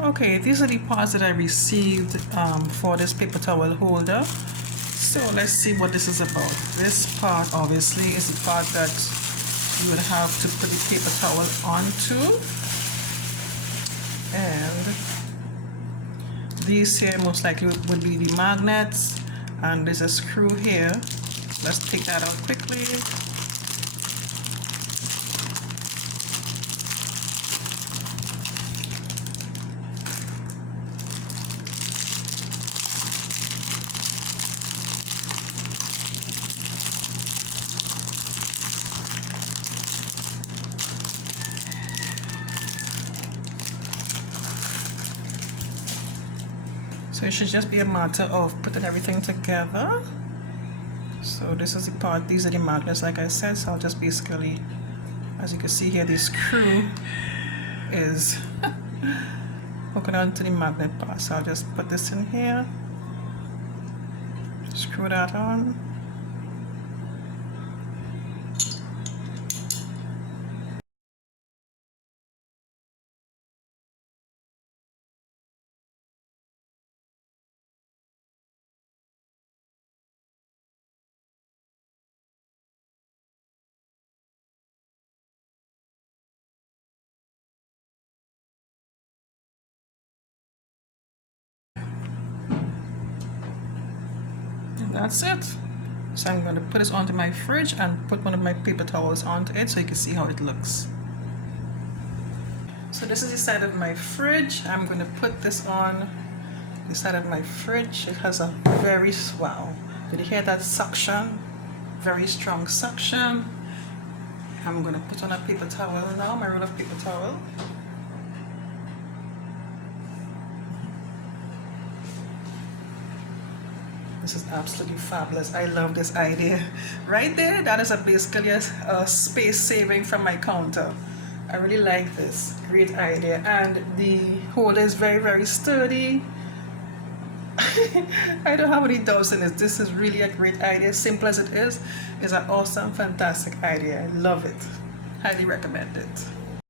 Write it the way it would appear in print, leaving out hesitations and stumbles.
Okay, these are the parts that I received for this paper towel holder. So let's see what this is about. This part obviously is the part that you would have to put the paper towel onto. And these here most likely would be the magnets, and there's a screw here. Let's take that out quickly. So it should just be a matter of putting everything together. So this is the part, these are the magnets like I said, so I'll just basically, as you can see here, the screw is hooking onto the magnet part. So I'll just put this in here, screw that on. And that's it. So I'm going to put this onto my fridge and put one of my paper towels onto it so you can see how it looks. So this is the side of my fridge. I'm going to put this on the side of my fridge. It has a very, wow, did you hear that suction? Very strong suction. I'm going to put on a paper towel now, my roll of paper towel. This is absolutely fabulous. I love this idea. Right there, that is basically a space saving from my counter. I really like this. Great idea. And the holder is very, very sturdy. I don't have any doubts in this. This is really a great idea. Simple as it is an awesome, fantastic idea. I love it. Highly recommend it.